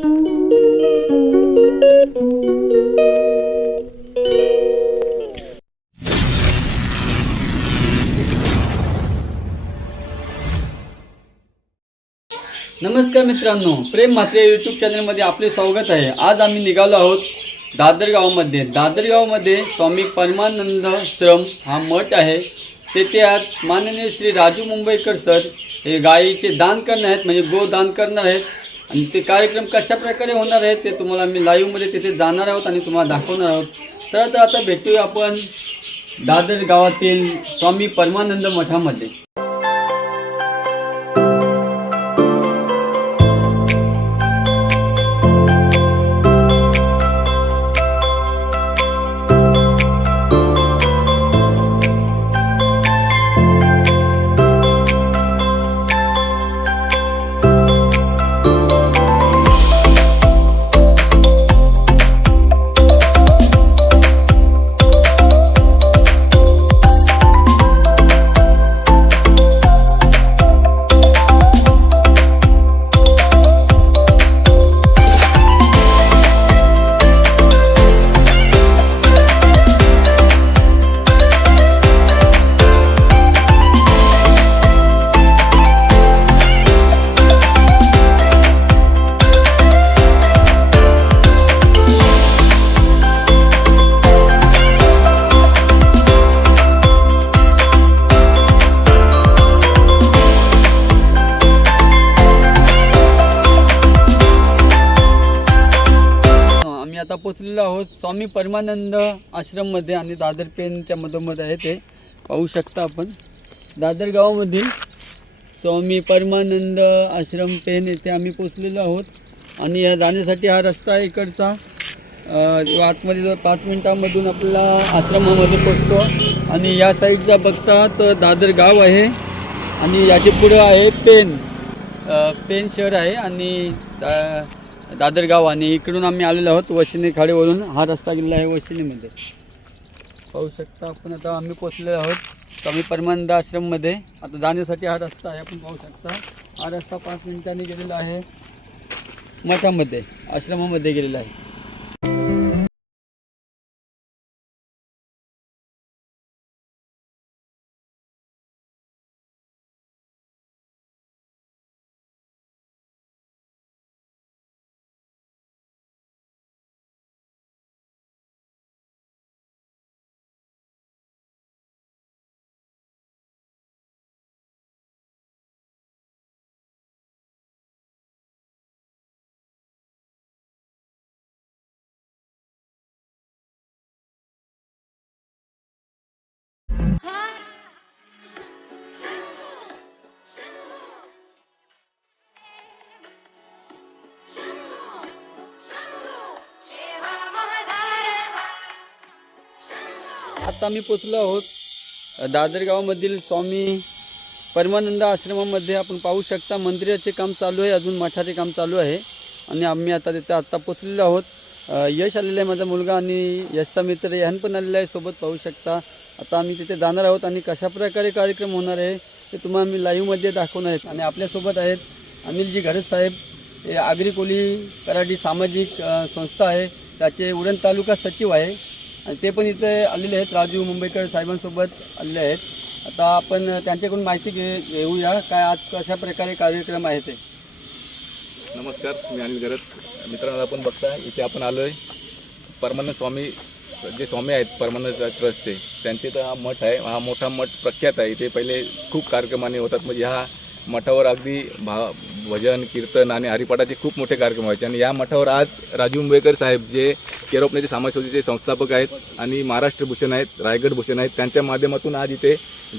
नमस्कार मित्रांनो प्रेम म्हात्रे यूट्यूब चॅनलमध्ये आपले स्वागत आहे. आज आम्ही निघालो आहोत दादर गावामध्ये दादर गावामध्ये स्वामी परमानंद श्रम हा मठ आहे. तेथे आज माननीय श्री राजू मुंबईकर सर हे गायीचे दान करणार आहेत म्हणजे गो दान करणार आहेत. आणि ते कार्यक्रम कशा प्रकारे होणार आहे ते तुम्हाला मी लाईव्हमध्ये तिथे जाणार आहोत आणि तुम्हाला दाखवणार आहोत. तर आता आता भेटूया आपण दादर गावातील स्वामी परमानंद मठामध्ये. आता पोचलेलो आहोत. स्वामी परमानंद आश्रममध्ये आणि दादर पेनच्या मधोमध आहे ते. पाहू शकता आपण. दादर गावामधील स्वामी परमानंद आश्रम पेन येथे आम्ही पोचलेलो आहोत. आणि या जाण्यासाठी हा रस्ता आहे इकडचा. आतमध्ये जो पाच मिनिटांमधून आपला आश्रमामध्ये पोचतो आणि या साईडचा बघता तर दादर गाव आहे. आणि याच्या पुढं आहे पेन पेन शहर आहे. आणि दा- दादर आणि इकडून आम्ही आलेलो आहोत वशिनी खाडीवरून. हा रस्ता गेलेला आहे वशिनीमध्ये. पाहू शकता आपण आता आम्ही पोचलेलो आहोत स्वामी परमानंद आश्रममध्ये. आता जाण्यासाठी हा रस्ता आहे आपण पाहू शकता. हा रस्ता पाच मिनिटांनी गेलेला आहे. मठामध्ये आश्रमामध्ये गेलेला आहे. आता आम्ही पोचलो आहोत दादर गावामधील स्वामी परमानंद आश्रमामध्ये. आपण पाहू शकता मंदिराचे काम चालू आहे अजून मठाचे काम चालू आहे. आणि आम्ही आता तिथे आत्ता पोचलेलो आहोत. यश आलेला आहे माझा मुलगा आणि यशचा मित्र यान पण आलेला आहे सोबत पाहू शकता. आता आम्ही तिथे जाणार आहोत आणि कशा प्रकारे कार्यक्रम होणार आहे ते तुम्हाला आम्ही लाईव्हमध्ये दाखवणार आहेत आणि आपल्यासोबत आहेत अनिलजी घरत साहेब. हे आगरी कोली कराडी सामाजिक संस्था आहे. त्याचे उडण तालुका सचिव आहे. आणि ते पण इथे आलेले आहेत. राजू मुंबईकर साहेबांसोबत आलेले आहेत. आता आपण त्यांच्याकडून माहिती घे घेऊया काय आज कशा प्रकारे कार्यक्रम आहे ते. नमस्कार मी अनिल गरत मित्रांनो आपण बघता इथे आपण आलो आहे परमानंद स्वामी जे स्वामी आहेत परमानंद ट्रस्टचे त्यांचे तर हा मठ आहे. हा मोठा मठ प्रख्यात आहे. इथे पहिले खूप कार्यक्रमाने होतात. म्हणजे ह्या मठावर अगदी भा भजन कीर्तन आणि हरिपाठाचे खूप मोठे कार्यक्रम व्हायचे. आणि या मठावर आज राजू मुंबईकर साहेब जे केरोपनेचे समाज समितीचे संस्थापक आहेत आणि महाराष्ट्र भूषण आहेत रायगड भूषण आहेत. त्यांच्या माध्यमातून आज इथे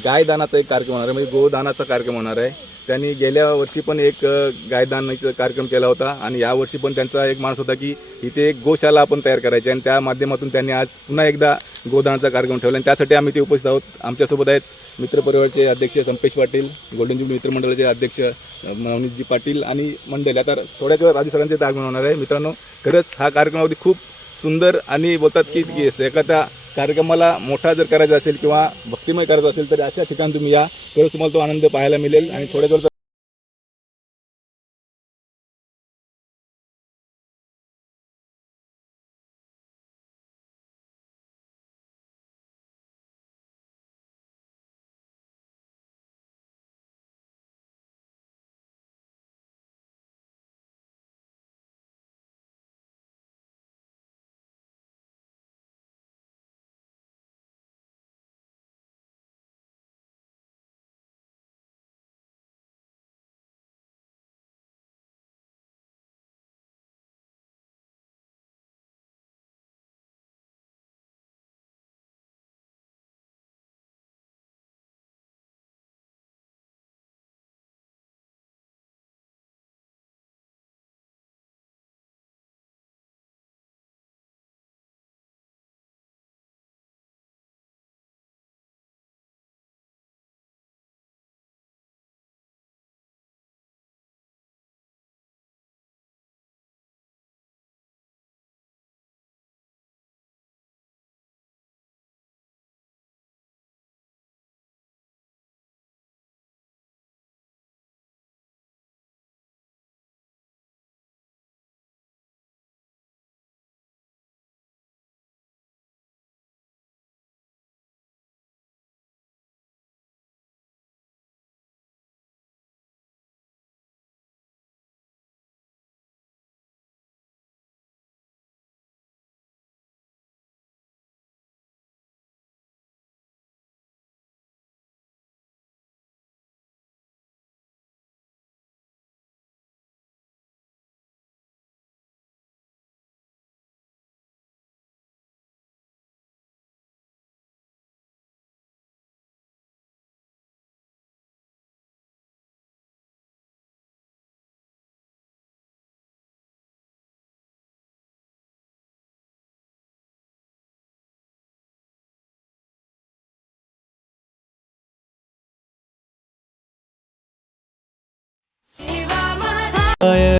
गायदानाचा एक कार्यक्रम होणार आहे. म्हणजे गोदानाचा कार्यक्रम होणार आहे. त्यांनी गेल्या वर्षी पण एक गायदानाचा कार्यक्रम केला होता आणि यावर्षी पण त्यांचा एक माणूस होता की इथे एक गोशाला आपण तयार करायची आणि त्या माध्यमातून त्यांनी आज पुन्हा एकदा गोदानाचा कार्यक्रम ठेवला आणि त्यासाठी आम्ही ते उपस्थित आहोत. आमच्यासोबत आहेत मित्रपरिवारचे अध्यक्ष संपेश पाटील गोल्डन जुबली मित्रमंडळाचे अध्यक्ष अ, नवनीतजी पाटील आणि मंडळ. आता थोड्याच वेळ राजू सरांचे आगमन होणार आहे. मित्रांनो खरंच हा कार्यक्रमामध्ये खूप सुंदर आणि बोलतात की एखाद्या कार्यक्रमाला मोठा जर करायचा असेल किंवा भक्तिमय करायचा असेल तर अशा ठिकाणी तुम्ही या. तरच तुम्हाला तो आनंद पाहायला मिळेल आणि थोड्या वेळ I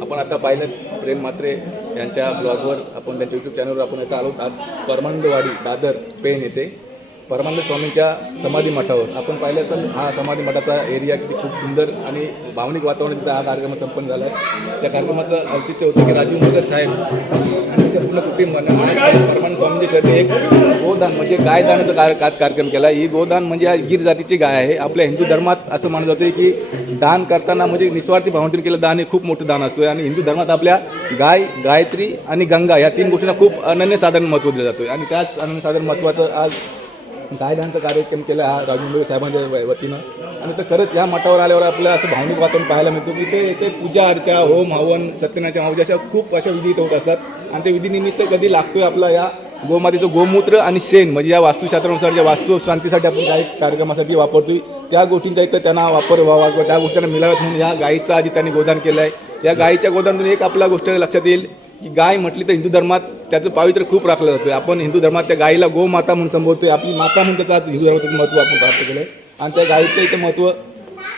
आपण आता पाहिलं प्रेम मात्रे यांच्या ब्लॉगवर आपण त्यांच्या यूट्यूब चॅनलवर आपण आता आलो. आज परमानंदवाडी दादर पेन येथे. परमानंद स्वामींच्या समाधी मठावर. आपण पाहिलं तर हा समाधी मठाचा एरिया किती खूप सुंदर आणि भावनिक वातावरण तिथं हा कार्यक्रम संपन्न झाला आहे त्या कार्यक्रमाचं औचित्य होतं की राजीव नगर साहेब पूर्ण कुटुंबानं परमानंद स्वामींच्या एक गोदान म्हणजे गाय दानाचा कार आज कार्यक्रम केला. ही गोदान म्हणजे हा गिर जातीची गाय आहे. आपल्या हिंदू धर्मात असं मानलं जातं की दान करताना म्हणजे निस्वार्थी भावनेतून केलं दान हे खूप मोठं दान असतो आणि हिंदू धर्मात आपल्या गाय गायत्री आणि गंगा या तीन गोष्टींना खूप अनन्यसाधारण महत्त्व दिलं जातो आणि त्याच अनन्यसाधारण महत्त्वाचं आज गायदानचा कार्यक्रम केला हा राजेंद्र साहेबांच्या वतीनं. आणि तर खरंच या मठावर आल्यावर आपल्याला असं भावनिक वातावरण पाहायला मिळतो की ते पूजा अर्चा होम हवन सत्यनाच्या हवन अशा खूप अशा विधी होत असतात. आणि ते विधीनिमित्त कधी लागतोय आपला या गोमातेचं गोमूत्र आणि शेण म्हणजे या वास्तुशास्त्रानुसार ज्या वास्तू शांतीसाठी आपण काही कार्यक्रमासाठी वापरतोय त्या गोष्टींचा इथं त्यांना वापर व्हावा किंवा त्या गोष्टींना मिळाव्यात म्हणून या गायीचा आधी त्यांनी गोदान केलं आहे या गायीच्या गोदानातून एक आपला गोष्ट लक्षात येईल की गाय म्हटली तर हिंदू धर्मात त्याचं पावित्र्य खूप राखलं जातं आपण हिंदू धर्मात त्या गायीला गोमाता म्हणून संबोधतोय. आपली माता म्हणून त्याचं हिंदू धर्माचं महत्त्व आपण प्राप्त केलं आहे आणि त्या गायीचं इथं महत्त्व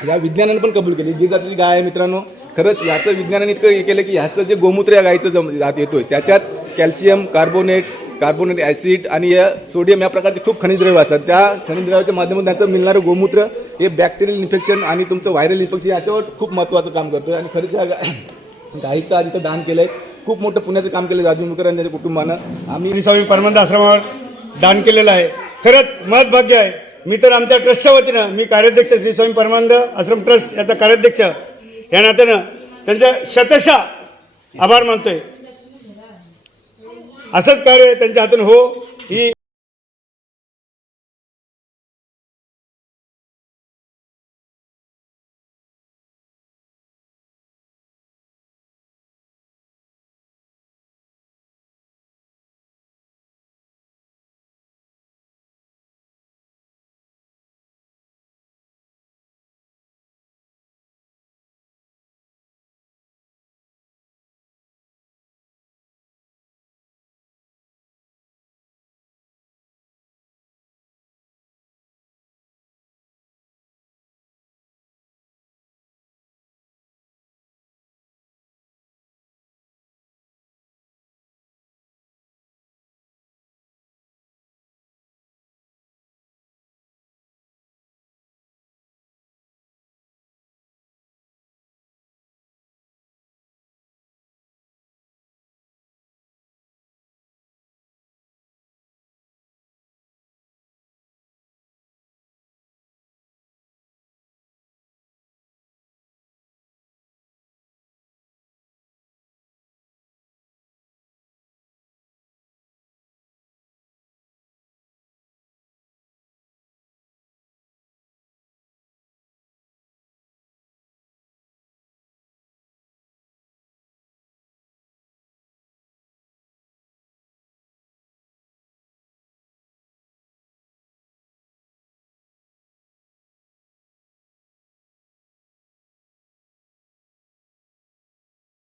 या विज्ञानाने पण कबूल केली गिर जातीची गाय आहे मित्रांनो खरंच याचं विज्ञानाने इतकं हे केलं की ह्याचं जे गोमूत्र या गायीचं जम जात येतो आहे त्याच्यात कॅल्शियम कार्बोनेट कार्बोनेट ॲसिड आणि या सोडियम या प्रकारचे खूप खनिजद्रव्य असतात. त्या खनिजद्रव्याच्या माध्यमातून त्याचं मिळणारं गोमूत्र हे बॅक्टेरियल इन्फेक्शन आणि तुमचं व्हायरल इन्फेक्शन याच्यावर खूप महत्त्वाचं काम करतो आणि खरंच या गाईचं आज इथं दान केलं आहे खूप मोठं पुण्याचं काम केलं राजू मुकर आणि त्याच्या कुटुंबानं. आम्ही स्वामी परमानंद आश्रमावर दान केलेलं आहे. खरंच महत्भाग्य आहे. मी तर आमच्या ट्रस्टच्या वतीनं मी कार्याध्यक्ष श्री स्वामी परमानंद आश्रम ट्रस्ट याचा कार्याध्यक्ष या नात्यानं त्यांच्या शतशा आभार मानतोय. असंच कार्य त्यांच्या हातून हो ही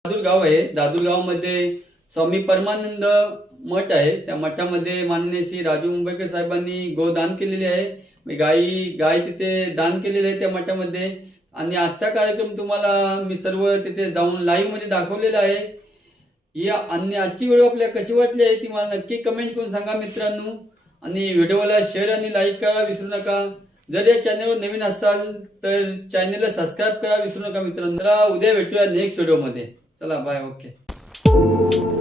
दादूर गाव आहे. दादूर गावामध्ये स्वामी परमानंद मठ आहे. त्या मठामध्ये माननीय श्री राजू मुंबईकर साहेबांनी गोदान केलेले आहे. गाई गाय तिथे दान केलेले आहे त्या मठामध्ये. आणि आजचा कार्यक्रम तुम्हाला मी सर्व तिथे जाऊन लाईव्हमध्ये दाखवलेला आहे. या आणि आजची व्हिडिओ आपल्याला कशी वाटली आहे ती मला नक्की कमेंट करून सांगा मित्रांनो. आणि व्हिडिओला शेअर आणि लाईक करा विसरू नका. जर या चॅनलवर नवीन असाल तर चॅनलला सबस्क्राईब करा विसरू नका मित्रांनो. उद्या भेटूया नेक्स्ट व्हिडिओमध्ये चला बाय ओके